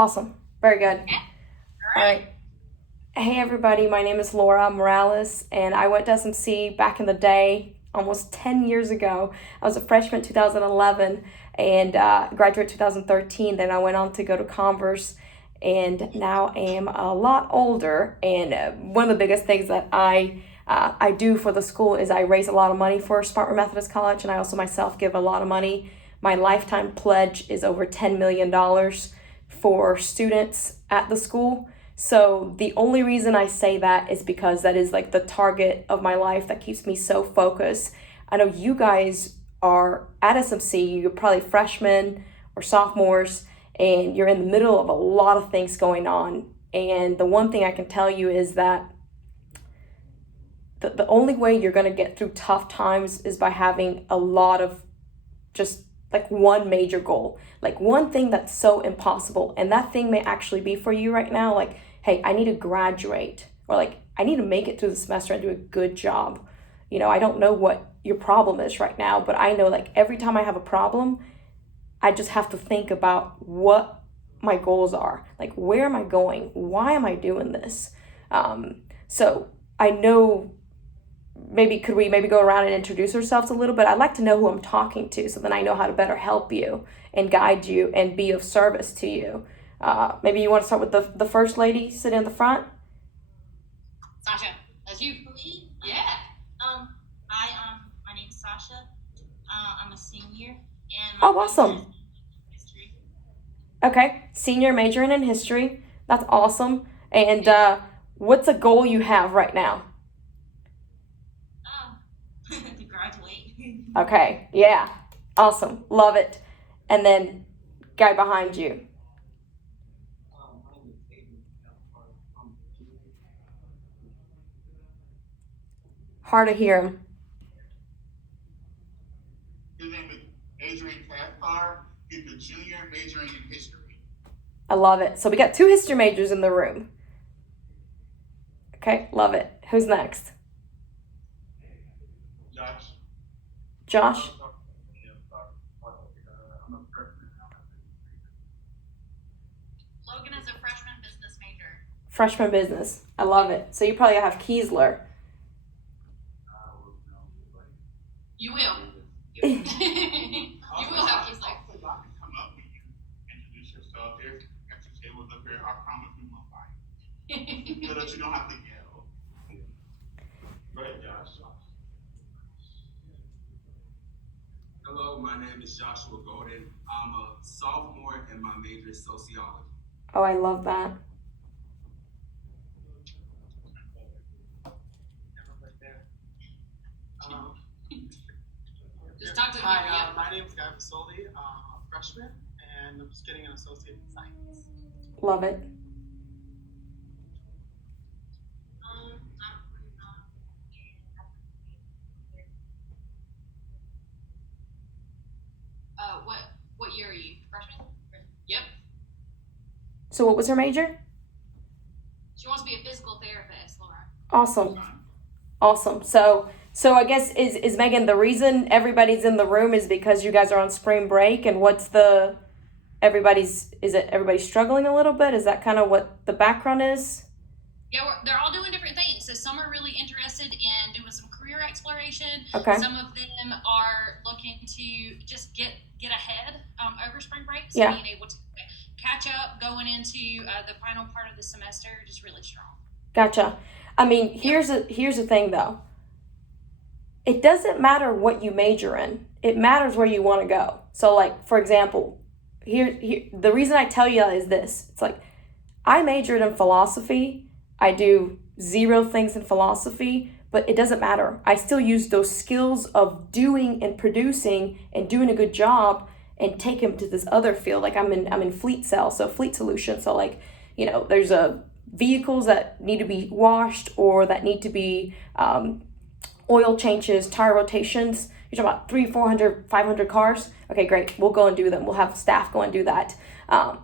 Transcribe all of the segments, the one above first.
Awesome. Very good. Yeah. All right. Hey, everybody. My name is Laura Morales, and I went to SMC back in the day, almost 10 years ago. I was a freshman 2011 and graduate 2013. Then I went on to go to Converse, and now I am a lot older. And one of the biggest things that I do for the school is I raise a lot of money for Spartanburg Methodist College, and I also myself give a lot of money. My lifetime pledge is over $10 million for students at the school. So the only reason I say that is because that is like the target of my life that keeps me so focused. I know you guys are at SMC, you're probably freshmen or sophomores, and you're in the middle of a lot of things going on. And the one thing I can tell you is that the only way you're going to get through tough times is by having a lot of just like one major goal, like one thing that's so impossible. And that thing may actually be for you right now, like, hey, I need to graduate, or like, I need to make it through the semester and do a good job. I don't know what your problem is right now, but I know like every time I have a problem, I just have to think about what my goals are. Like, where am I going? Why am I doing this? So I know could we maybe go around and introduce ourselves a little bit? I'd like to know who I'm talking to so then I know how to better help you and guide you and be of service to you. Maybe you want to start with the first lady sitting in the front? Sasha, that's you. Me? Yeah. My name's Sasha. I'm a senior, and Oh, awesome. history. Okay, senior majoring in history. That's awesome. And what's a goal you have right now? To graduate. Okay, yeah, awesome. Love it. And then guy behind you. Hard to hear him. His name is Adrian Caspar. He's a junior majoring in history. I love it. So we got two history majors in the room. Okay, love it. Who's next? Josh. Josh? Logan is a freshman business major. Freshman business. I love it. So you probably have Kiesler. You will. You will have kids like. Also, y'all can come up when you introduce yourself. There's extra tables up here. I promise we won't fight. So that you don't have to yell. Go ahead, Josh. Hello, my name is Joshua Golden. I'm a sophomore and my major is sociology. Oh, I love that. Just talk to the Hi, people. Yeah. my name is Guy Fasoli. I'm a freshman, and I'm just getting an associate in science. Love it. I'm What year are you? Freshman? Yep. So what was her major? She wants to be a physical therapist, Laura. Awesome. Awesome. So I guess is Megan, the reason everybody's in the room is because you guys are on spring break, and is it everybody struggling a little bit? Is that kind of what the background is? Yeah, they're all doing different things. So some are really interested in doing some career exploration. Okay. Some of them are looking to just get ahead over spring break. So Yeah. being able to catch up going into the final part of the semester, just really strong. Gotcha. I mean, here's the thing though. It doesn't matter what you major in. It matters where you want to go. So like, for example, here the reason I tell you that is this. It's like, I majored in philosophy. I do 0 things in philosophy, but it doesn't matter. I still use those skills of doing and producing and doing a good job and take them to this other field. Like I'm in fleet solutions. So like, there's vehicles that need to be washed or that need to be oil changes, tire rotations. You're talking about 300, 400, 500 cars. Okay, great. We'll go and do them. We'll have staff go and do that.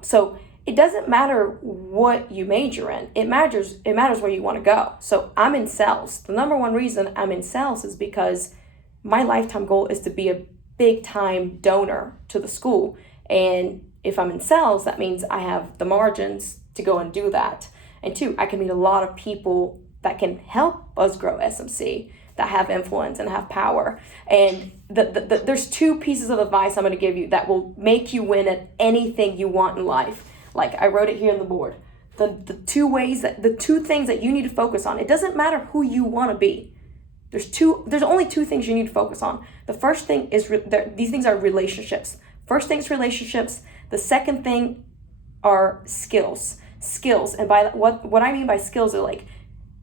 So it doesn't matter what you major in. It matters where you want to go. So I'm in sales. The number one reason I'm in sales is because my lifetime goal is to be a big time donor to the school. And if I'm in sales, that means I have the margins to go and do that. And two, I can meet a lot of people that can help us grow SMC, that have influence and have power. And there's two pieces of advice I'm going to give you that will make you win at anything you want in life. Like I wrote it here on the board. The two things that you need to focus on. It doesn't matter who you want to be. There's only two things you need to focus on. The first thing is, these things are relationships. First thing is relationships. The second thing are skills. And by what I mean by skills are like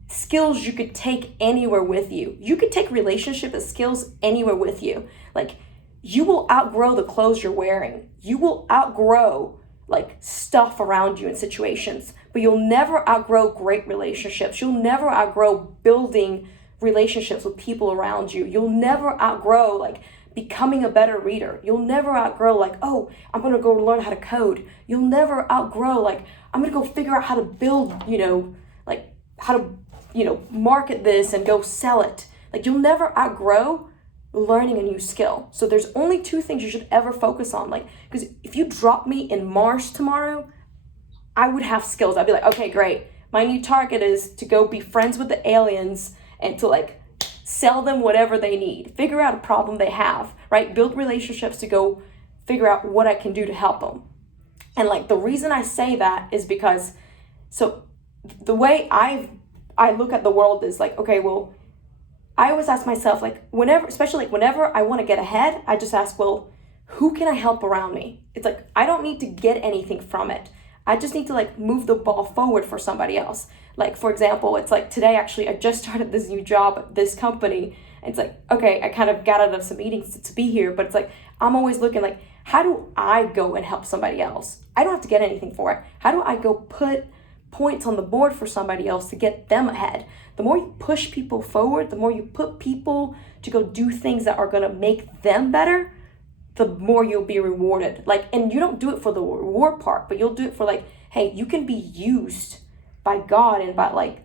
skills you could take anywhere with you. You could take relationship and skills anywhere with you. Like you will outgrow the clothes you're wearing. You will outgrow like stuff around you in situations, but you'll never outgrow great relationships. You'll never outgrow building relationships with people around you. You'll never outgrow like becoming a better reader. You'll never outgrow like, oh, I'm going to go learn how to code. You'll never outgrow like, I'm going to go figure out how to build, like how to, market this and go sell it. Like you'll never outgrow learning a new skill. So there's only two things you should ever focus on. Like, because if you drop me in Mars tomorrow, I would have skills. I'd be like, okay, great. My new target is to go be friends with the aliens and to like sell them whatever they need, figure out a problem they have, right? Build relationships to go figure out what I can do to help them. And like the reason I say that is because, so the way I look at the world is like, okay, well, I always ask myself like especially whenever I want to get ahead, I just ask, well, who can I help around me? It's like, I don't need to get anything from it. I just need to like move the ball forward for somebody else. Like, for example, it's like today, actually, I just started this new job at this company. And it's like, okay, I kind of got out of some meetings to be here, but it's like, I'm always looking like, how do I go and help somebody else? I don't have to get anything for it. How do I go put points on the board for somebody else to get them ahead? The more you push people forward, the more you put people to go do things that are going to make them better, the more you'll be rewarded. Like, and you don't do it for the reward part, but you'll do it for like, hey, you can be used by God and by like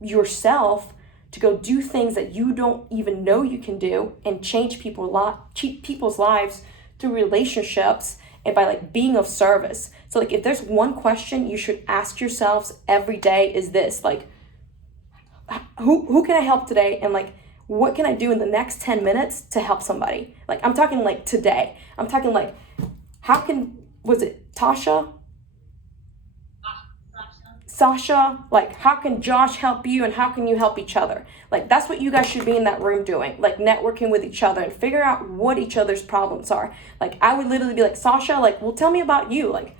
yourself to go do things that you don't even know you can do and change people's lives through relationships and by like being of service. So like if there's one question you should ask yourselves every day is this, like, who can I help today? And like, what can I do in the next 10 minutes to help somebody? Like, I'm talking like today. I'm talking like, was it Tasha? Sasha, like how can Josh help you and how can you help each other? Like that's what you guys should be in that room doing, like networking with each other and figure out what each other's problems are. Like I would literally be like, Sasha, like, well, tell me about you. Like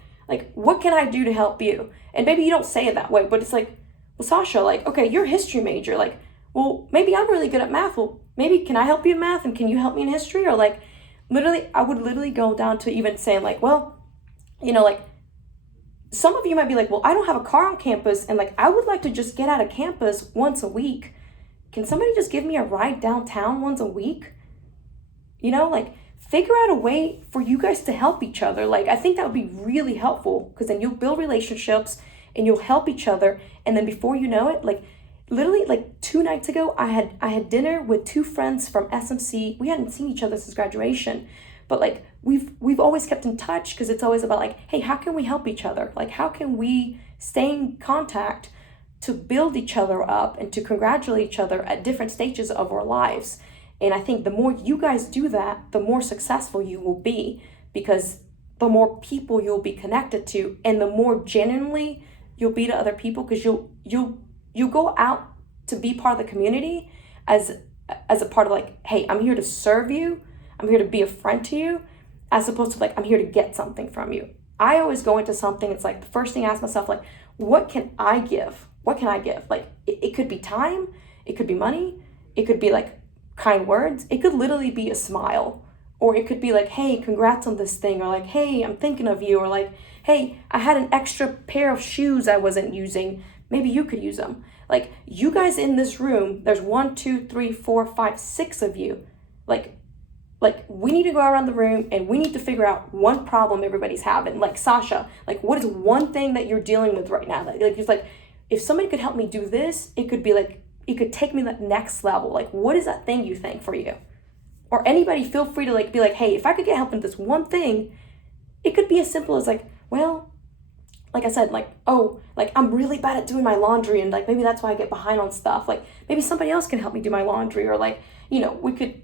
what can I do to help you? And maybe you don't say it that way, but it's like, well, Sasha, like, okay, you're a history major. Like, well, maybe I'm really good at math. Well, maybe can I help you in math and can you help me in history? Or like literally, I would literally go down to even saying like, well, like, some of you might be like, well, I don't have a car on campus and like, I would like to just get out of campus once a week. Can somebody just give me a ride downtown once a week? Like figure out a way for you guys to help each other. Like, I think that would be really helpful because then you'll build relationships and you'll help each other. And then before you know it, like literally like 2 nights ago, I had dinner with 2 friends from SMC. We hadn't seen each other since graduation, but like we've always kept in touch because it's always about like, hey, how can we help each other? Like, how can we stay in contact to build each other up and to congratulate each other at different stages of our lives? And I think the more you guys do that, the more successful you will be because the more people you'll be connected to and the more genuinely you'll be to other people because you'll go out to be part of the community as a part of like, hey, I'm here to serve you. I'm here to be a friend to you, as opposed to like, I'm here to get something from you. I always go into something, it's like the first thing I ask myself, like, what can I give? What can I give? Like, it could be time, it could be money, it could be like kind words, it could literally be a smile, or it could be like, hey, congrats on this thing, or like, hey, I'm thinking of you, or like, hey, I had an extra pair of shoes I wasn't using, maybe you could use them. Like, you guys in this room, there's 1, 2, 3, 4, 5, 6 of you. Like we need to go around the room and we need to figure out one problem everybody's having. Like, Sasha, like, what is one thing that you're dealing with right now? Like it's like, if somebody could help me do this, it could be like, it could take me to that next level. Like, what is that thing you think for you? Or anybody, feel free to like be like, hey, if I could get help in this one thing, It could be as simple as like, well, like I said, like, oh, like I'm really bad at doing my laundry and like maybe that's why I get behind on stuff. Like maybe somebody else can help me do my laundry, or like, we could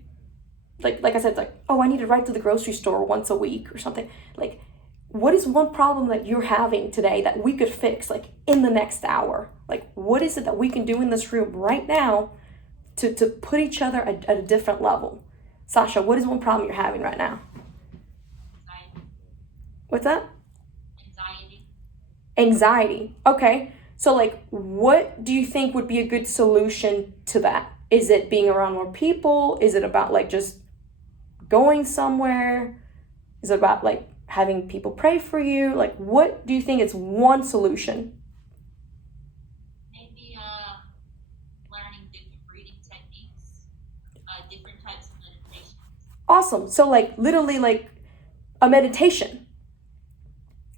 like I said, like, oh, I need to ride to the grocery store once a week or something. Like, what is one problem that you're having today that we could fix like in the next hour? Like, what is it that we can do in this room right now to put each other at a different level? Sasha, what is one problem you're having right now? Anxiety. What's that? Anxiety. Anxiety. Okay. So like, what do you think would be a good solution to that? Is it being around more people? Is it about like just going somewhere? Is it about like having people pray for you? Like, what do you think is one solution? Maybe learning different breathing techniques, different types of meditations. Awesome. So like literally like a meditation.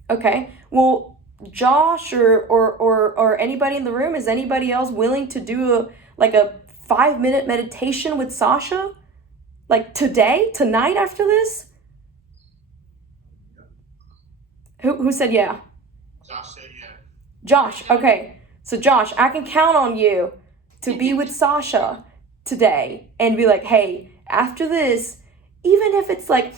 Okay. Well, Josh or anybody in the room, is anybody else willing to do a 5-minute meditation with Sasha? Like tonight after this? Who said yeah? Josh said yeah. Josh, okay. So Josh, I can count on you to be with Sasha today and be like, hey, after this, even if it's like,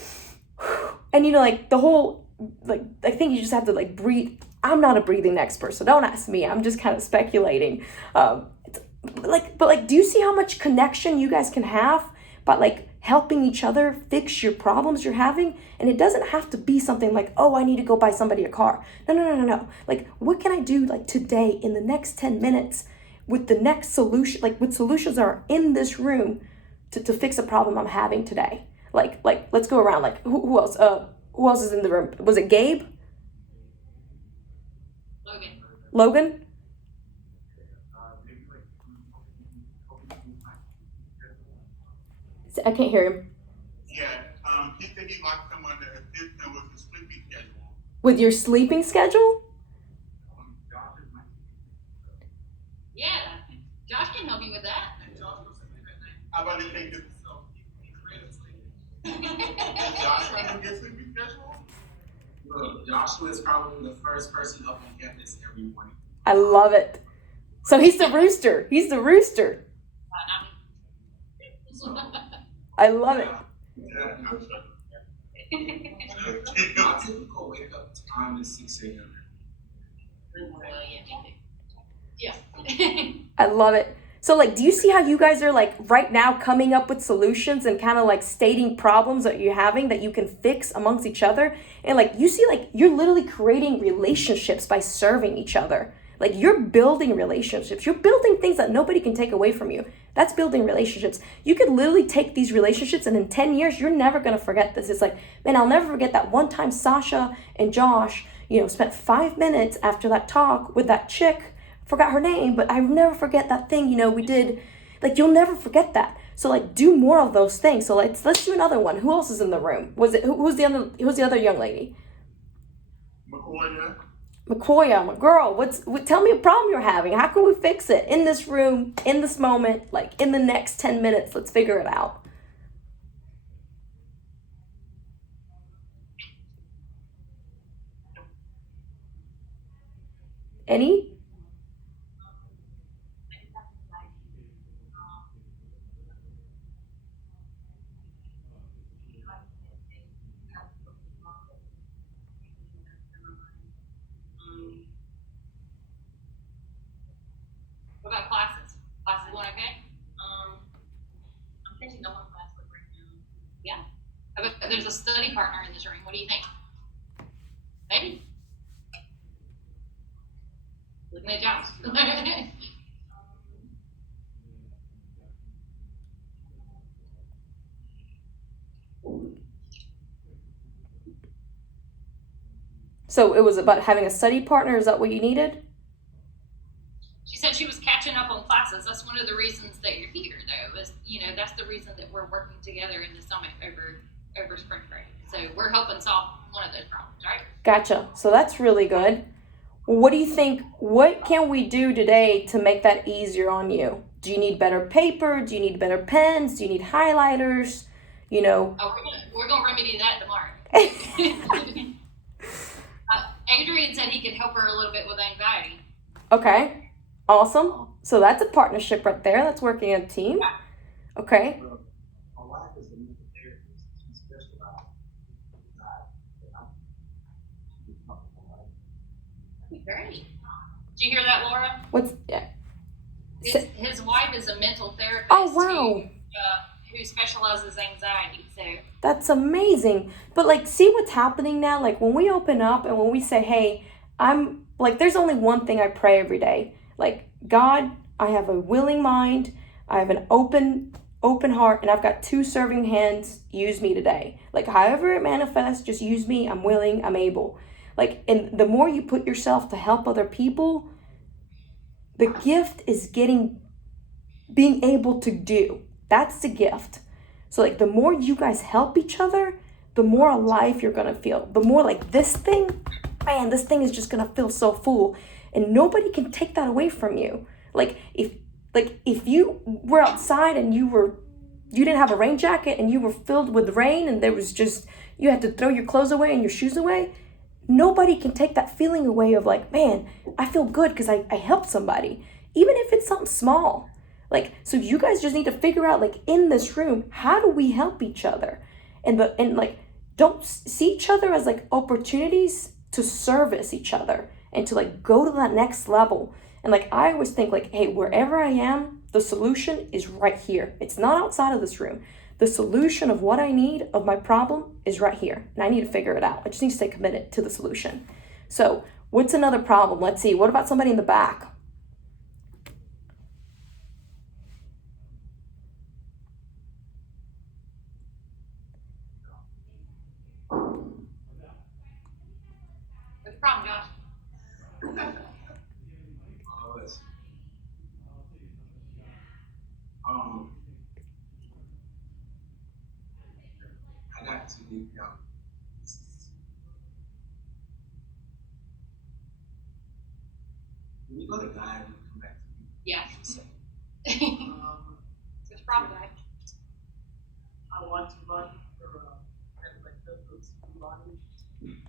and like the whole, like, I think you just have to like breathe. I'm not a breathing expert, so don't ask me. I'm just kind of speculating. But do you see how much connection you guys can have by like helping each other fix your problems you're having? And it doesn't have to be something like, oh, I need to go buy somebody a car. No. Like, what can I do like today in the next 10 minutes with the next solution, like with solutions that are in this room to fix a problem I'm having today? Like let's go around. Like who else? Who else is in the room? Was it Gabe? Logan? I can't hear him. Yeah, he said he'd like someone to assist him with his sleeping schedule. With your sleeping schedule? Yeah, Josh can help you with that. How about they take this? Does Josh run a good sleeping schedule? Look, Joshua is probably the first person up on campus every morning. I love it. So he's the rooster. He's the rooster. I love it. Yeah. My typical wake up time is 6 a.m. Yeah. I love it. So like, do you see how you guys are like right now coming up with solutions and kind of like stating problems that you're having that you can fix amongst each other? And like, you see like you're literally creating relationships by serving each other. Like you're building relationships. You're building things that nobody can take away from you. That's building relationships. You could literally take these relationships and in 10 years, you're never going to forget this. It's like, man, I'll never forget that one time Sasha and Josh, spent 5 minutes after that talk with that chick. Forgot her name, but I never forget that thing, we did. Like, you'll never forget that. So like, do more of those things. So let's do another one. Who else is in the room? Who's the other young lady? McCoya, my girl, tell me a problem you're having. How can we fix it in this room, in this moment, like in the next 10 minutes? Let's figure it out. Any? What about classes? Classes going okay? I'm catching up on classwork right now. Yeah. How about there's a study partner in this room. What do you think? Maybe. Looking at Josh. So it was about having a study partner. Is that what you needed? She said she was catching up on classes. That's one of the reasons that you're here, though. Is that's the reason that we're working together in the summit over spring break. So we're helping solve one of those problems, right? Gotcha. So that's really good. What do you think? What can we do today to make that easier on you? Do you need better paper? Do you need better pens? Do you need highlighters? Oh, we're gonna remedy that tomorrow. Adrian said he could help her a little bit with anxiety. Okay. Awesome. So that's a partnership right there. That's working in a team. Okay. My wife is a mental therapist. She specializes in that. Great. Did you hear that, Laura? What's yeah. His wife is a mental therapist. Oh wow. Who specializes anxiety. So That's amazing. But like, see what's happening now? Like when we open up and when we say, hey, I'm like, there's only one thing I pray every day. Like, God, I have a willing mind. I have an open heart, and I've got 2 serving hands. Use me today. Like, however it manifests, just use me. I'm willing. I'm able. Like, and the more you put yourself to help other people, the gift is being able to do. That's the gift. So like the more you guys help each other, the more alive you're gonna feel. The more like this thing is just gonna feel so full, and nobody can take that away from you. Like if you were outside and you didn't have a rain jacket and you were filled with rain and there was just, you had to throw your clothes away and your shoes away, nobody can take that feeling away of like, man, I feel good because I helped somebody, even if it's something small. Like, so you guys just need to figure out, like, in this room, how do we help each other? And like, don't see each other as like opportunities to service each other and to like go to that next level. And like, I always think like, hey, wherever I am, the solution is right here. It's not outside of this room. The solution of what I need, of my problem, is right here. And I need to figure it out. I just need to stay committed to the solution. So what's another problem? Let's see. What about somebody in the back? what's the problem, Josh? Let's see. I got to deep down. When you go to God and come back to me, Yeah. say, What's the problem, guy? I want to run for kind of like those running.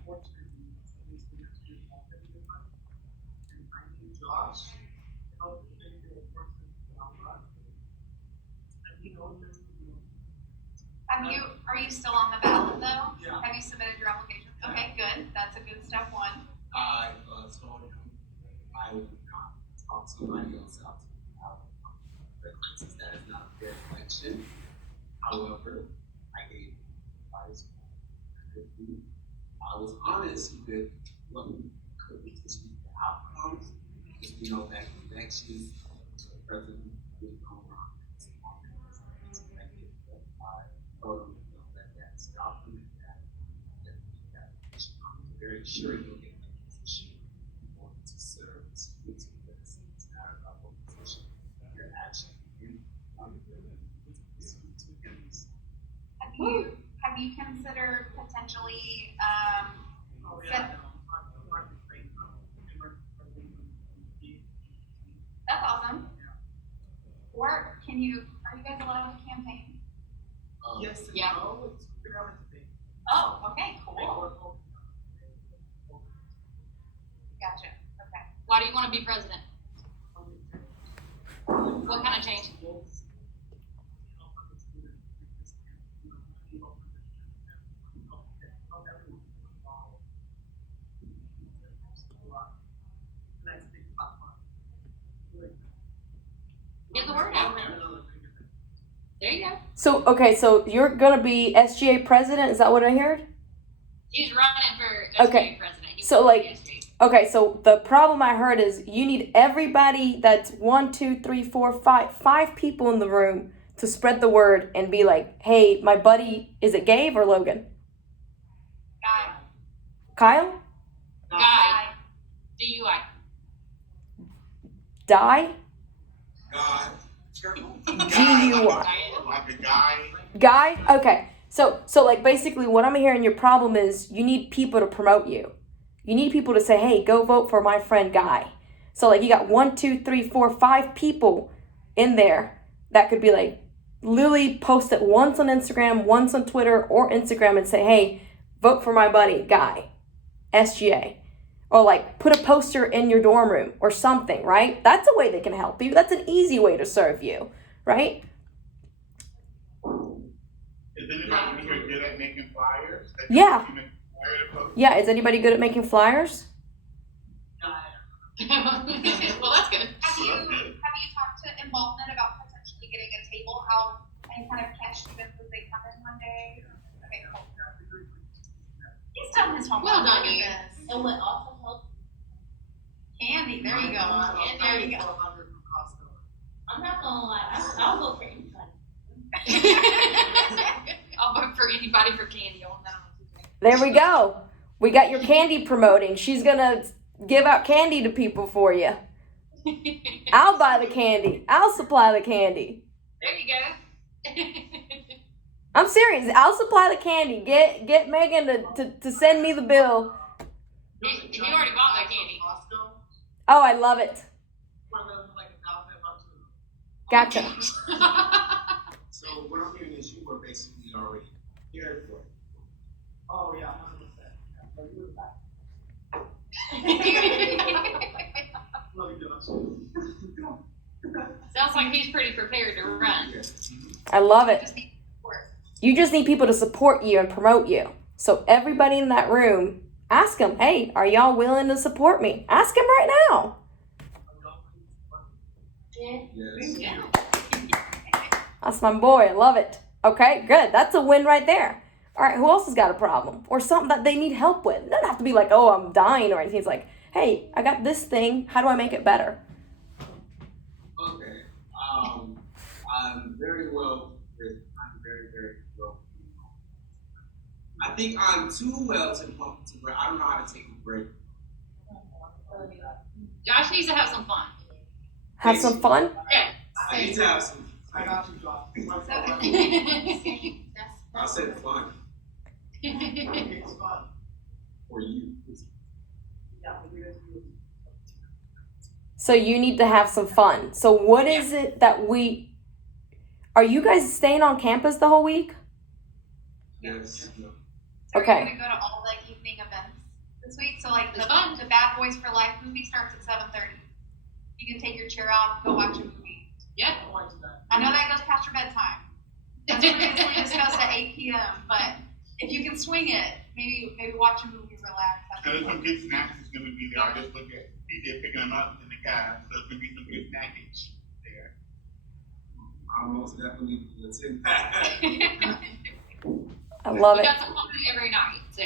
Fortunately, at least the next year, I'll get a run. And I need Josh to help the individual person run. And he knows this. Are you still on the ballot though? Yeah. Have you submitted your application? Okay, good. That's a good step 1. I told him I would not talk somebody else out about the crisis. That is not a fair election. However, I gave advice. I was honest with what could be the outcomes. Because we know that elections, the president didn't go wrong. It's expected, but I told him that stop him at that. I'm very sure he'll get the position in order to serve the students because it's not about what position you're actually in. Have you considered potentially Oh, yeah, no. I'm not afraid of emergency. that's awesome. Or are you guys allowed to campaign? Yes, and Yeah. no, it's fairly big. Oh, okay, cool. Gotcha. Okay. Why do you want to be president? What kind of change? Get the word out. There you go. So, okay, so you're going to be SGA president. Is that what I heard? He's running for SGA Okay. president. He So, wants to be like, SGA. Okay, so the problem I heard is you need everybody that's 1, 2, 3, 4, 5 people in the room to spread the word and be like, hey, my buddy, is it Gabe or Logan? Guy. Kyle? Guy. DUI. Die? God. G-U-I. Like a guy. Guy? Okay. So like basically what I'm hearing your problem is you need people to promote you. You need people to say, hey, go vote for my friend Guy. So like you got 1, 2, 3, 4, 5 people in there that could be like literally post it once on Instagram, once on Twitter or Instagram and say, hey, vote for my buddy Guy, SGA. or like put a poster in your dorm room or something, right? That's a way they can help you. That's an easy way to serve you, right? Is anybody here good at making flyers? Yeah. You make a flyer to post? Yeah, is anybody good at making flyers? Well, that's good. Have you talked to involvement about potentially getting a table out and kind of catch students as they come in one day? Okay, cool. He's done his homework. Well done, Look at you. this. And what also helps, Candy, there you go. There you go. I'm not gonna lie, I'll go for anybody. I'll vote for anybody for candy on that. There we go. We got your candy promoting. She's gonna give out candy to people for you. I'll buy the candy. I'll supply the candy. There you go. I'm serious. I'll supply the candy. Get Megan to send me the bill. He already bought that candy. Oh, I love it. Gotcha. So what I'm hearing is you were basically already cared for. Oh, yeah, 100%. Really good. Sounds like he's pretty prepared to run. Yes. I love it. Just need support. You just need people to support you and promote you. So everybody in that room, ask them, hey, are y'all willing to support me? Ask them right now. Yes. Yeah. That's my boy. I love it. Okay, good. That's a win right there. All right, who else has got a problem or something that they need help with? It doesn't have to be like, oh, I'm dying or anything. It's like, hey, I got this thing. How do I make it better? Okay. I'm very well. I'm very, very well. I think I'm too well to where I don't know how to take a break. Josh needs to have some fun. Have some fun? Yeah. I need to have some. I got you, Josh. I said fun It's fun. for you. Yeah, we get to So you need to have some fun. So what is it that are you guys staying on campus the whole week? Yes. So Okay. Are you gonna go to all the evening events this week? So like It's fun. the Bad Boys for Life movie starts at 7:30. You can take your chair out, go watch a movie. Yeah. I know that goes past your bedtime. That's previously discussed at 8 p.m. But if you can swing it, maybe watch a movie, relax. So there's some good snacks that's gonna be there. I'll just look at PJ picking them up in the cab. So there's gonna be some good snackage there. I'll most definitely attend that. I love We it. got some fun every night, so.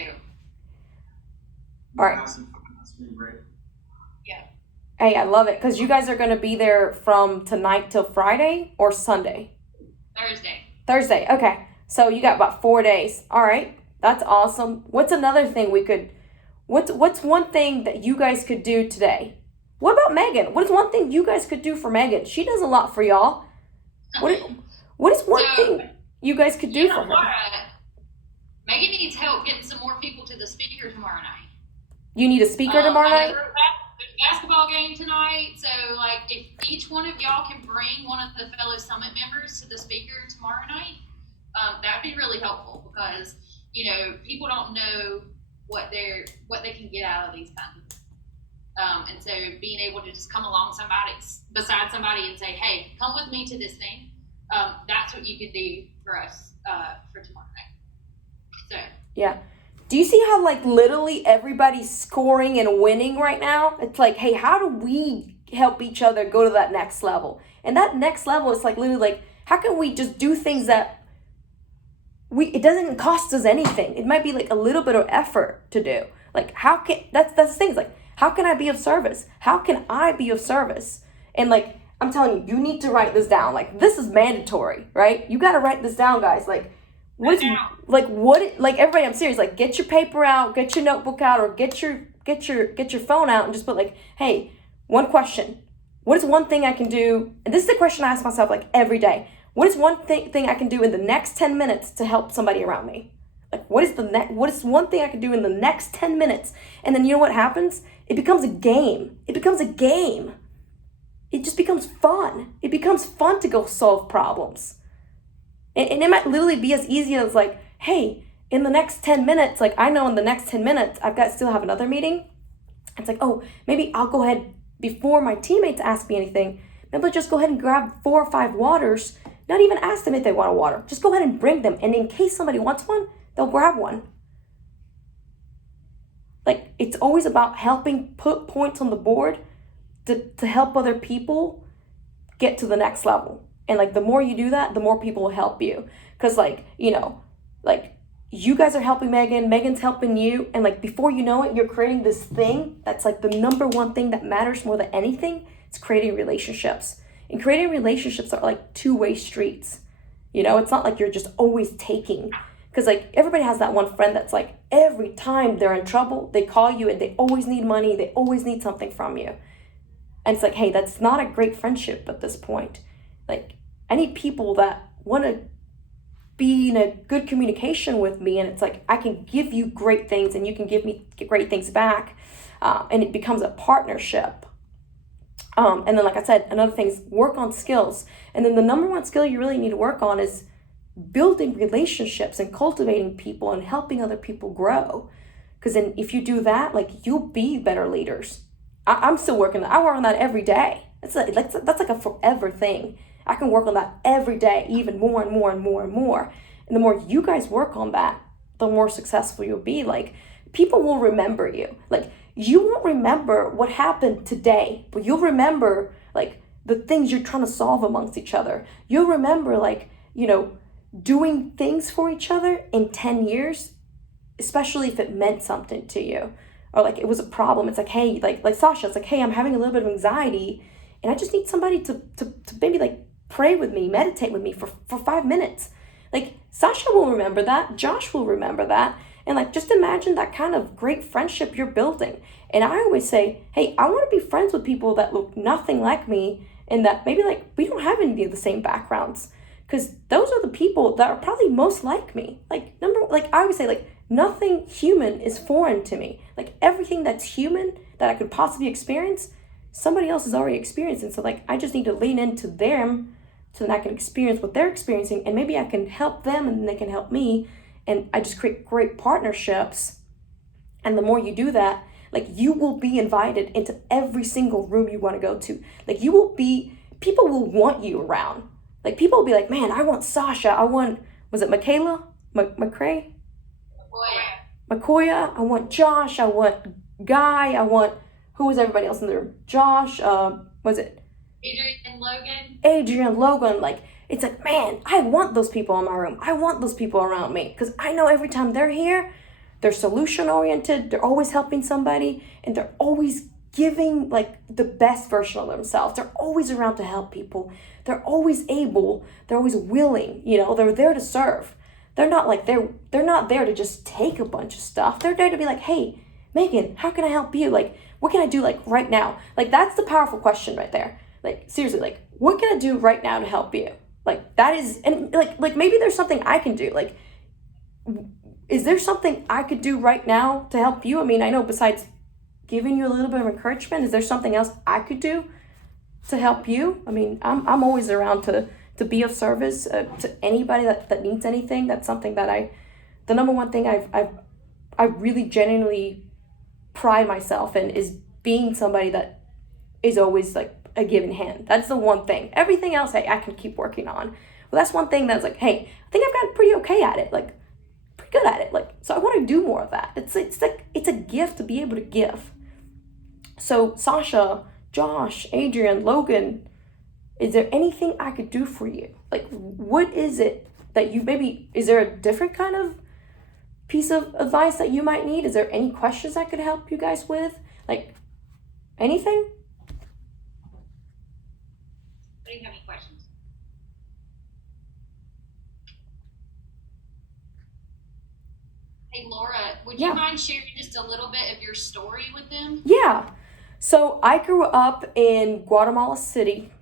All right. Have some fun. Spring break. Hey, I love it because you guys are going to be there from tonight till Friday or Sunday? Thursday. Thursday. Okay. So you got about 4 days. All right. That's awesome. What's another thing what's one thing that you guys could do today? What about Megan? What is one thing you guys could do for Megan? She does a lot for y'all. What is one thing you guys could do for her? Megan needs help getting some more people to the speaker tomorrow night. You need a speaker tomorrow I night? know there's a basketball game tonight, so like if each one of y'all can bring one of the fellow summit members to the speaker tomorrow night, that'd be really helpful because people don't know what they can get out of these things. And so being able to just come along beside somebody and say, hey, come with me to this thing, that's what you could do for us for tomorrow night. So Yeah. Do you see how literally everybody's scoring and winning right now? It's like, hey, how do we help each other go to that next level? And that next level is literally how can we just do things that it doesn't cost us anything. It might be a little bit of effort to do. That's the thing. How can I be of service? How can I be of service? And I'm telling you, you need to write this down. This is mandatory, right? You got to write this down, guys. Everybody, I'm serious. Get your paper out, get your notebook out, or get your phone out and just put hey, one question. What is one thing I can do? And this is the question I ask myself every day. What is one thing I can do in the next 10 minutes to help somebody around me? What is one thing I can do in the next 10 minutes? And then you know what happens? It becomes a game. It just becomes fun. It becomes fun to go solve problems. And it might literally be as easy as hey, in the next 10 minutes, I know in the next 10 minutes, still have another meeting. It's like, oh, maybe I'll go ahead before my teammates ask me anything. Maybe I'll just go ahead and grab 4 or 5 waters, not even ask them if they want a water. Just go ahead and bring them. And in case somebody wants one, they'll grab one. Like, it's always about helping put points on the board to help other people get to the next level. And like, the more you do that, the more people will help you. Because like, you know, like, you guys are helping Megan, Megan's helping you, and like, before you know it, you're creating this thing that's like the number one thing that matters more than anything. It's creating relationships. And creating relationships are like two-way streets. You know, it's not like you're just always taking. Because like, everybody has that one friend that's like, every time they're in trouble, they call you and they always need money, they always need something from you. And it's like, hey, that's not a great friendship at this point. Like, I need people that want to be in a good communication with me, and it's like, I can give you great things and you can give me great things back, and it becomes a partnership. And then, like I said, another thing is work on skills. And then the number one skill you really need to work on is building relationships and cultivating people and helping other people grow. Because then if you do that, like, you'll be better leaders. I'm still working that. I work on that every day. That's like a forever thing. I can work on that every day, even more and more and more and more. And the more you guys work on that, the more successful you'll be. Like, people will remember you. Like, you won't remember what happened today, but you'll remember like the things you're trying to solve amongst each other. You'll remember, like, you know, doing things for each other in 10 years, especially if it meant something to you, or like it was a problem. It's like, hey, like Sasha, it's like, hey, I'm having a little bit of anxiety and I just need somebody to maybe like pray with me, meditate with me for 5 minutes. Like, Sasha will remember that, Josh will remember that. And like, just imagine that kind of great friendship you're building. And I always say, hey, I want to be friends with people that look nothing like me, and that maybe like we don't have any of the same backgrounds, because those are the people that are probably most like me. Like, I always say, like, nothing human is foreign to me. Like, everything that's human that I could possibly experience, somebody else is already experiencing. So like, I just need to lean into them so that I can experience what they're experiencing, and maybe I can help them and they can help me. And I just create great partnerships. And the more you do that, like, you will be invited into every single room you want to go to. Like, people will want you around. Like, people will be like, man, I want Sasha. I want, was it Michaela? McCray? Makoya. I want Josh. I want Guy. I want, who was everybody else in the room? Josh, was it? Adrian Logan. Like, it's like, man, I want those people in my room. I want those people around me, because I know every time they're here, they're solution oriented, they're always helping somebody, and they're always giving like the best version of themselves. They're always around to help people. They're always able, they're always willing, you know, they're there to serve. They're not like, they're not there to just take a bunch of stuff. They're there to be like, hey, Megan, how can I help you? Like, what can I do like right now? Like, that's the powerful question right there. Like, seriously, like, what can I do right now to help you? Like, that is, and like maybe there's something I can do. Like, is there something I could do right now to help you? I mean, I know besides giving you a little bit of encouragement, is there something else I could do to help you? I mean, I'm always around to be of service to anybody that needs anything. That's something that the number one thing I really genuinely pride myself in is being somebody that is always like a given hand. That's the one thing. Everything else I can keep working on. Well, that's one thing that's like, hey, I think I've gotten pretty okay at it. Like, pretty good at it. Like, so I want to do more of that. It's like, it's a gift to be able to give. So Sasha, Josh, Adrian, Logan, is there anything I could do for you? Like, what is it that you maybe, is there a different kind of piece of advice that you might need? Is there any questions I could help you guys with? Like, anything? Do you have any questions? Hey, Laura, would you mind sharing just a little bit of your story with them? Yeah. So I grew up in Guatemala City,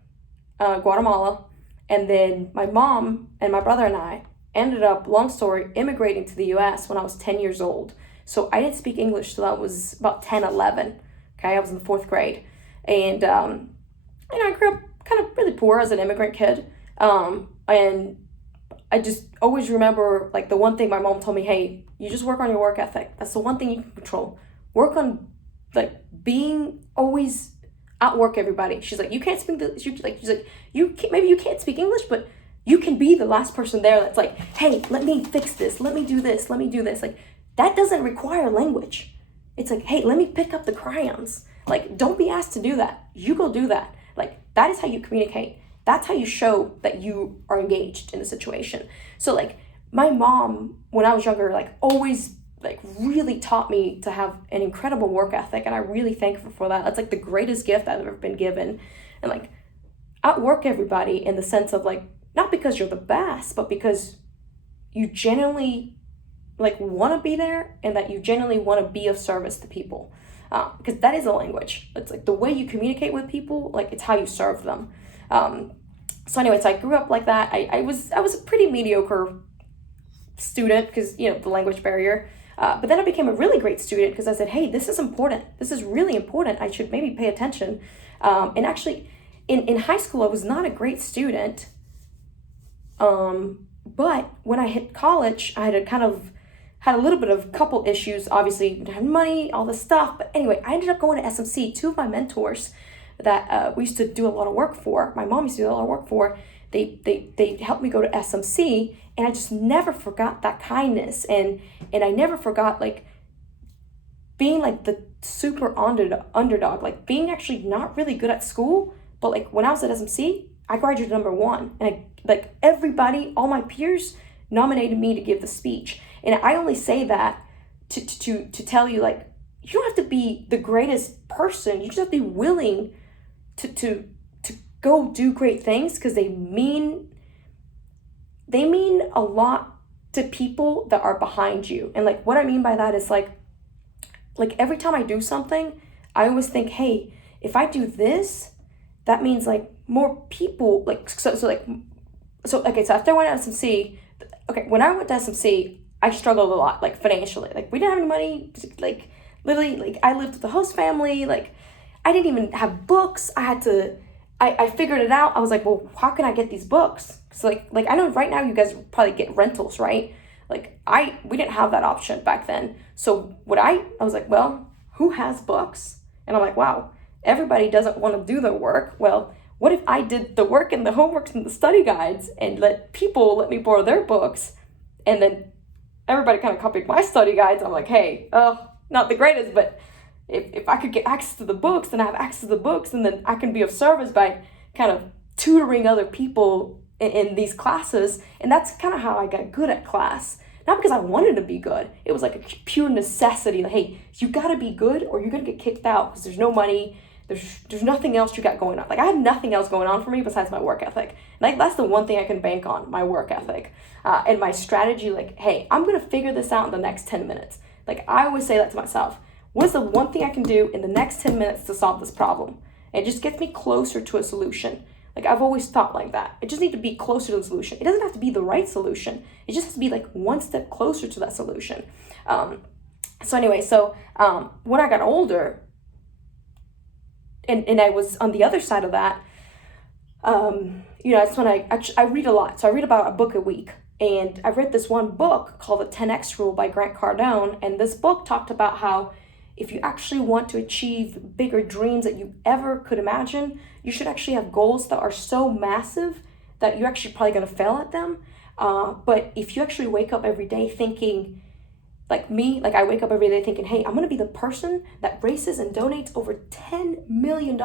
Guatemala, and then my mom and my brother and I ended up, long story, immigrating to the U.S. when I was 10 years old. So I didn't speak English till I was about 10, 11. Okay, I was in the 4th grade. And, I grew up kind of really poor as an immigrant kid. And I just always remember, like, the one thing my mom told me, hey, you just work on your work ethic. That's the one thing you can control. Work on, like, being always outwork everybody. She's like, you can't speak the, she's like, maybe you can't speak English, but you can be the last person there that's like, hey, let me fix this, let me do this, let me do this. Like, that doesn't require language. It's like, hey, let me pick up the crayons. Like, don't be asked to do that. You go do that. Like, that is how you communicate. That's how you show that you are engaged in the situation. So, like, my mom, when I was younger, like, always, like, really taught me to have an incredible work ethic, and I'm really thankful for that. That's, like, the greatest gift I've ever been given. And, like, outwork everybody in the sense of, like, not because you're the best, but because you genuinely, like, want to be there, and that you genuinely want to be of service to people. Because that is a language. It's like the way you communicate with people, like, it's how you serve them. So anyways, I grew up like that. I was a pretty mediocre student because, you know, the language barrier. But then I became a really great student because I said, hey, this is important. This is really important. I should maybe pay attention. And actually, in high school, I was not a great student. But when I hit college, I had a little bit of couple issues. Obviously, didn't have money, all this stuff. But anyway, I ended up going to SMC. Two of my mentors that we used to do a lot of work for, my mom used to do a lot of work for, they helped me go to SMC, and I just never forgot that kindness. And I never forgot, like, being, like, the super underdog, like, being actually not really good at school, but, like, when I was at SMC, I graduated #1. And, like, everybody, all my peers nominated me to give the speech. And I only say that to tell you, like, you don't have to be the greatest person. You just have to be willing to go do great things, because they mean a lot to people that are behind you. And, like, what I mean by that is, like every time I do something, I always think, hey, if I do this, that means, like, more people, like, so after I went to SMC, when I went to SMC, I struggled a lot, like, financially. Like, we didn't have any money. Like, literally, like, I lived with the host family. Like, I didn't even have books. I figured it out. I was like, well, how can I get these books? So, like I know right now you guys probably get rentals, right? Like, we didn't have that option back then. So I was like, well, who has books? And I'm like, wow, everybody doesn't want to do their work. Well, what if I did the work and the homeworks and the study guides and let me borrow their books, and then everybody kind of copied my study guides? I'm like, hey, not the greatest, but if I could get access to the books, then I have access to the books, and then I can be of service by kind of tutoring other people in these classes. And that's kind of how I got good at class. Not because I wanted to be good. It was like a pure necessity. Like, hey, you got to be good or you're going to get kicked out because there's no money. There's nothing else you got going on. Like, I had nothing else going on for me besides my work ethic. Like, that's the one thing I can bank on, my work ethic. And my strategy, like, hey, I'm going to figure this out in the next 10 minutes. Like, I always say that to myself. What is the one thing I can do in the next 10 minutes to solve this problem? And it just gets me closer to a solution. Like, I've always thought like that. It just needs to be closer to the solution. It doesn't have to be the right solution. It just has to be, like, one step closer to that solution. So when I got older, and I was on the other side of that, that's when I read a lot. So I read about a book a week. And I read this one book called The 10X Rule by Grant Cardone. And this book talked about how if you actually want to achieve bigger dreams that you ever could imagine, you should actually have goals that are so massive that you're actually probably going to fail at them. But if you actually wake up every day thinking, like me, like I wake up every day thinking, hey, I'm going to be the person that races and donates over $10 million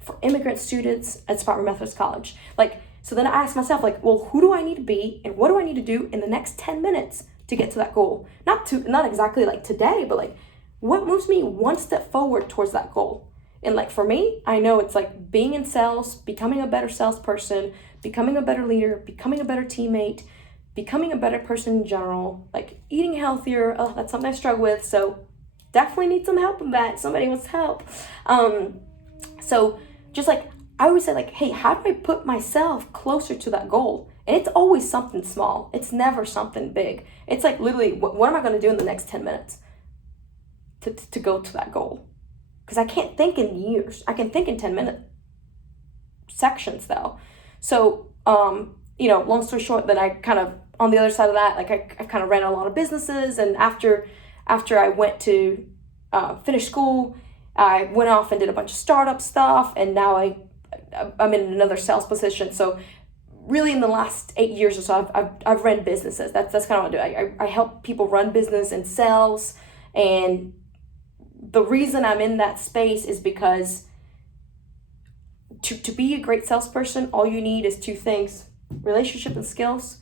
for immigrant students at Spartanburg Methodist College. Like, so then I ask myself, like, well, who do I need to be and what do I need to do in the next 10 minutes to get to that goal? Not exactly like today, but like, what moves me one step forward towards that goal? And like, for me, I know it's like being in sales, becoming a better salesperson, becoming a better leader, becoming a better teammate, becoming a better person in general, like eating healthier. Oh, that's something I struggle with. So definitely need some help in that. Somebody wants help. So just like, I always say, like, hey, how do I put myself closer to that goal? And it's always something small. It's never something big. It's like literally, what am I going to do in the next 10 minutes to go to that goal? Because I can't think in years. I can think in 10-minute sections though. So, long story short, then I kind of, on the other side of that, like I kind of ran a lot of businesses. And after I went to finish school, I went off and did a bunch of startup stuff, and now I'm in another sales position. So really in the last 8 years or so, I've run businesses. That's kind of what I do. I help people run business and sales. And the reason I'm in that space is because to be a great salesperson, all you need is two things: relationship and skills.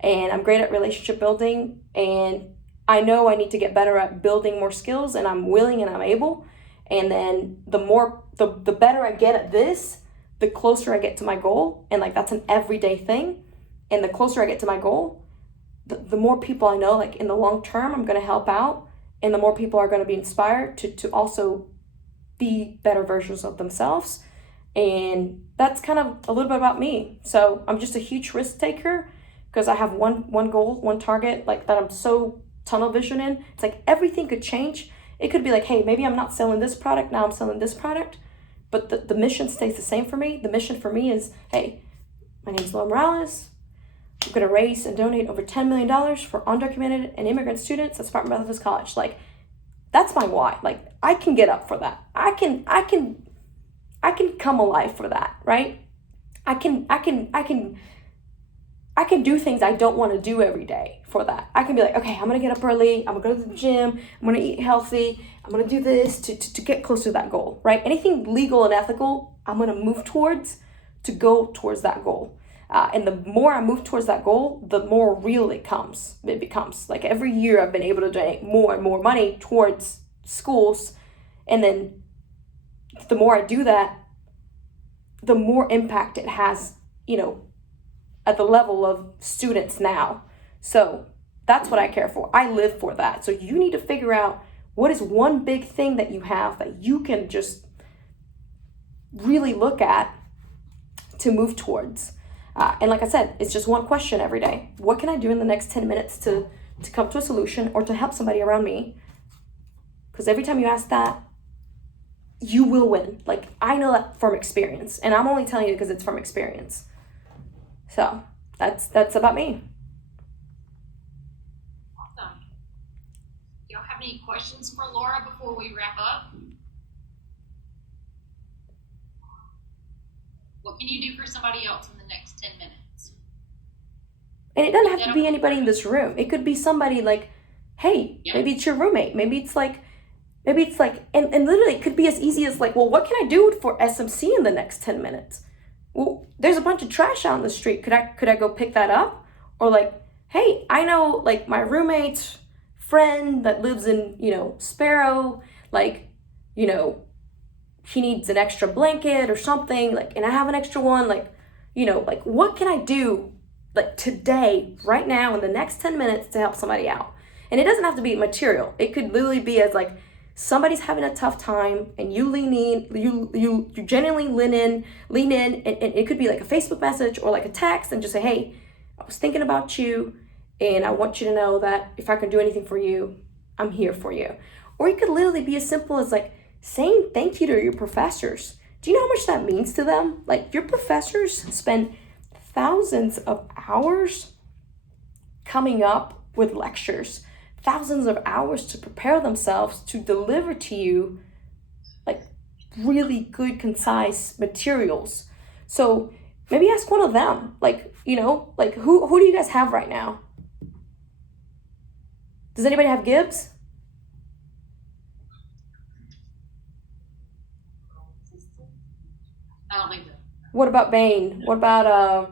And I'm great at relationship building, and I know I need to get better at building more skills, and I'm willing and I'm able. And then the better I get at this, the closer I get to my goal. And like, that's an everyday thing. And the closer I get to my goal, the more people I know, like in the long term, I'm going to help out. And the more people are going to be inspired to also be better versions of themselves. And that's kind of a little bit about me. So I'm just a huge risk taker because I have one goal, one target, like that I'm so tunnel vision in. It's like everything could change. It could be like, hey, maybe I'm not selling this product, now I'm selling this product. But the mission stays the same for me. The mission for me is, hey, my name is Laura Morales. I'm going to raise and donate over $10 million for undocumented and immigrant students at Spartanburg Methodist College. Like, that's my why. Like, I can get up for that. I can come alive for that, right? I can do things I don't want to do every day for that. I can be like, okay, I'm going to get up early. I'm going to go to the gym. I'm going to eat healthy. I'm going to do this to get closer to that goal, right? Anything legal and ethical, I'm going to move towards to go towards that goal. And the more I move towards that goal, the more real it becomes. Like every year I've been able to donate more and more money towards schools. And then the more I do that, the more impact it has, at the level of students now. So that's what I care for. I live for that. So you need to figure out what is one big thing that you have that you can just really look at to move towards. And like I said, it's just one question every day. What can I do in the next 10 minutes to come to a solution or to help somebody around me? Because every time you ask that, you will win. Like, I know that from experience. And I'm only telling you because it's from experience. So that's about me. Awesome. Y'all have any questions for Laura before we wrap up? What can you do for somebody else in the next 10 minutes? And it doesn't have to be anybody in this room. It could be somebody like, hey, maybe it's your roommate. Maybe it's like, and literally it could be as easy as like, well, what can I do for SMC in the next 10 minutes? Well, there's a bunch of trash out in the street. Could I go pick that up? Or like, hey, I know like my roommate's friend that lives in, Sparrow, like, he needs an extra blanket or something, like, and I have an extra one, like, like what can I do like today, right now, in the next 10 minutes to help somebody out? And it doesn't have to be material. It could literally be as like, somebody's having a tough time and you you genuinely lean in, and it could be like a Facebook message or like a text and just say, hey, I was thinking about you and I want you to know that if I can do anything for you, I'm here for you. Or it could literally be as simple as like saying thank you to your professors. Do you know how much that means to them? Like, your professors spend thousands of hours coming up with lectures, thousands of hours to prepare themselves to deliver to you like really good, concise materials. So maybe ask one of them, like, like who do you guys have right now? Does anybody have Gibbs? I don't think so. What about Bain? What about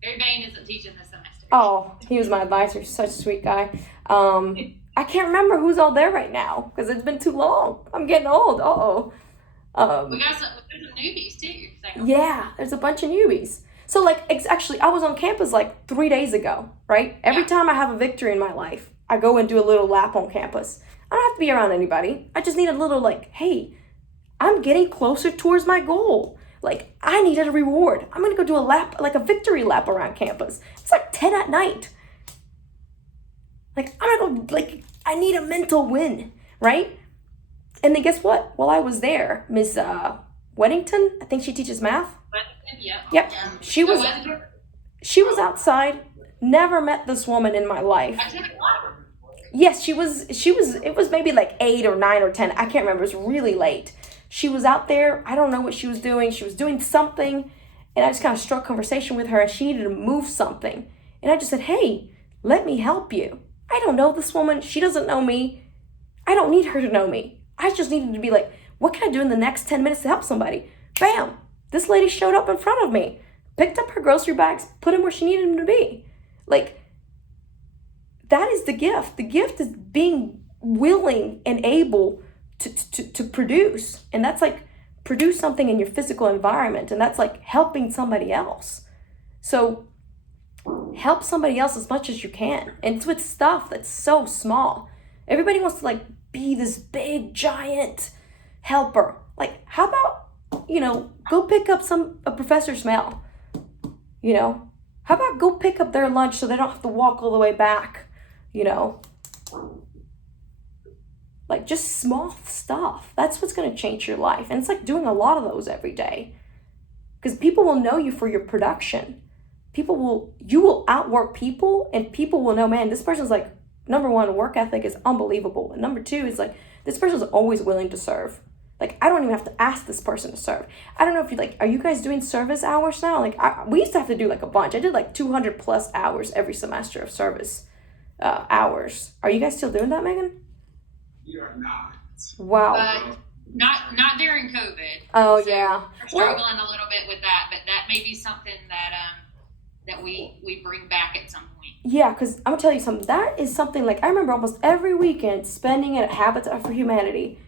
Barry Bain isn't teaching this semester. Oh, he was my advisor. Such a sweet guy. I can't remember who's all there right now because it's been too long. I'm getting old. We got some newbies too. So. Yeah, there's a bunch of newbies. So like, actually, I was on campus like 3 days ago, right? Every time I have a victory in my life, I go and do a little lap on campus. I don't have to be around anybody. I just need a little like, hey, I'm getting closer towards my goal. Like, I needed a reward. I'm going to go do a lap, like a victory lap around campus. It's like 10 at night. Like, I'm going to go, like, I need a mental win, right? And then guess what? While I was there, Miss Weddington, I think she teaches math. Yep. Yep. She was outside. Never met this woman in my life. Yes, she was, it was maybe like 8 or 9 or 10. I can't remember. It was really late. She was out there. I don't know what she was doing. She was doing something. And I just kind of struck conversation with her and she needed to move something. And I just said, hey, let me help you. I don't know this woman. She doesn't know me. I don't need her to know me. I just needed to be like, what can I do in the next 10 minutes to help somebody? Bam. This lady showed up in front of me, picked up her grocery bags, put them where she needed them to be. Like, that is the gift. The gift is being willing and able to produce. And that's like produce something in your physical environment. And that's like helping somebody else. So help somebody else as much as you can. And it's with stuff that's so small. Everybody wants to like be this big giant helper. Like, how about, go pick up a professor's mail, How about go pick up their lunch so they don't have to walk all the way back, Like, just small stuff. That's what's going to change your life. And it's like doing a lot of those every day. Because people will know you for your production. You will outwork people, and people will know, man, this person's like, number one, work ethic is unbelievable. And number two is like, this person's always willing to serve. Like, I don't even have to ask this person to serve. I don't know if are you guys doing service hours now? Like, we used to have to do like a bunch. I did like 200 plus hours every semester of service hours. Are you guys still doing that, Megan? We are not. Wow. Not during COVID. Oh, So yeah. We're struggling a little bit with that, but that may be something that we bring back at some point. Yeah, because I'm going to tell you something. That is something, like, I remember almost every weekend spending it at Habitat for Humanity.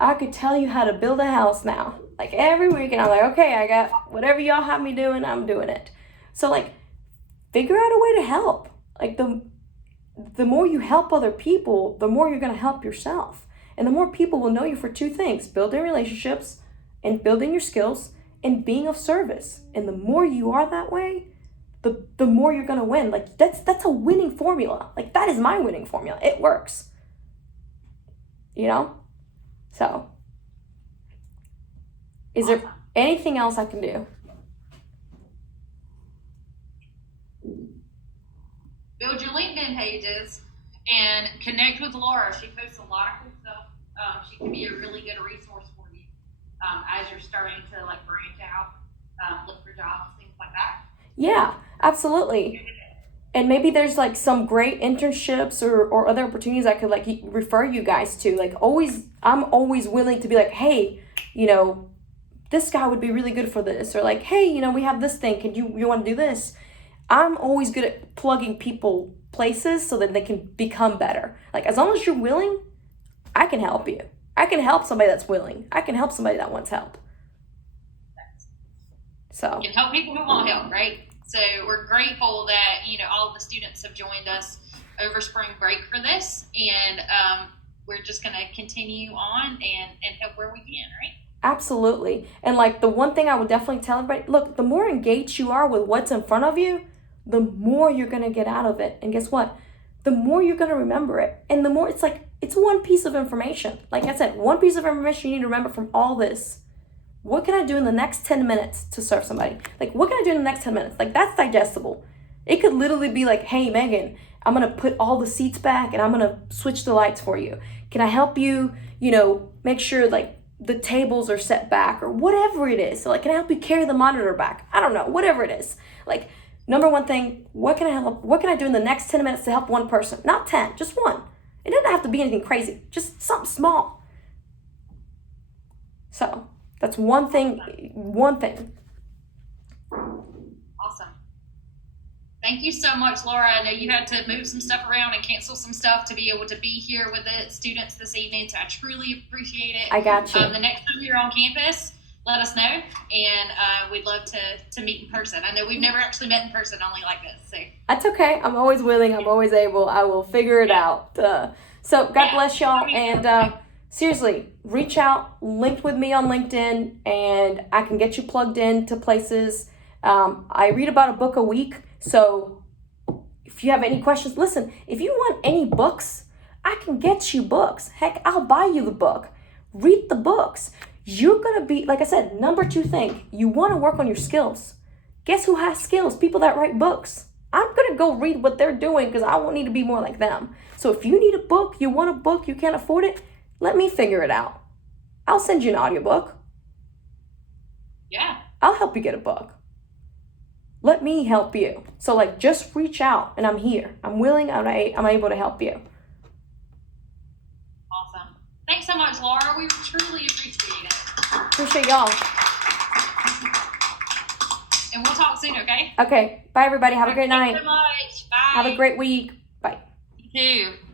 I could tell you how to build a house now. Like, every weekend, I'm like, okay, I got whatever y'all have me doing, I'm doing it. So, like, figure out a way to help. Like, the more you help other people, the more you're going to help yourself. And the more people will know you for two things: building relationships and building your skills and being of service. And the more you are that way, the more you're going to win. Like, that's a winning formula. Like, that is my winning formula. It works. So, is there anything else I can do? Build your LinkedIn pages and connect with Laura. She posts a lot of cool stuff. She can be a really good resource for you as you're starting to like branch out, look for jobs, things like that. Yeah, absolutely. And maybe there's like some great internships or other opportunities I could like refer you guys to. Like, I'm always willing to be like, hey, this guy would be really good for this. Or like, hey, we have this thing. You want to do this? I'm always good at plugging people places so that they can become better. Like, as long as you're willing, I can help you. I can help somebody that's willing. I can help somebody that wants help. So You can help people who want help, right? So we're grateful that, all of the students have joined us over spring break for this. And we're just going to continue on and help where we can, right? absolutely. And like, the one thing I would definitely tell everybody, look, the more engaged you are with what's in front of you, the more you're going to get out of it. And guess what? The more you're going to remember it. And the more it's one piece of information. Like I said, one piece of information you need to remember from all this. What can I do in the next 10 minutes to serve somebody? Like, what can I do in the next 10 minutes? Like, that's digestible. It could literally be like, hey, Megan, I'm going to put all the seats back and I'm going to switch the lights for you. Can I help you, make sure like the tables are set back or whatever it is. So like, can I help you carry the monitor back? I don't know, whatever it is. Like, number one thing, what can I do in the next 10 minutes to help one person? Not 10, just one. It doesn't have to be anything crazy, just something small. So that's one thing. Awesome. Thank you so much, Laura. I know you had to move some stuff around and cancel some stuff to be able to be here with the students this evening, so I truly appreciate it. I got you. The next time you're on campus, let us know, and we'd love to meet in person. I know we've never actually met in person, only like this. So That's okay. I'm always willing. I'm always able. I will figure it out. So God bless y'all. And seriously, reach out, linked with me on LinkedIn, and I can get you plugged into places. I read about a book a week. So if you have any questions, listen, if you want any books, I can get you books. Heck, I'll buy you the book. Read the books. You're going to be, like I said, number two thing, you want to work on your skills. Guess who has skills? People that write books. I'm going to go read what they're doing because I want need to be more like them. So if you need a book, you want a book, you can't afford it, let me figure it out. I'll send you an audiobook. Yeah. I'll help you get a book. Let me help you. So like, just reach out and I'm here. I'm willing, I'm able to help you. Awesome. Thanks so much, Laura. We truly appreciate it. Appreciate y'all. And we'll talk soon, okay? Okay. Bye everybody. Have a great night. Thanks so much. Bye. Have a great week. Bye. You too.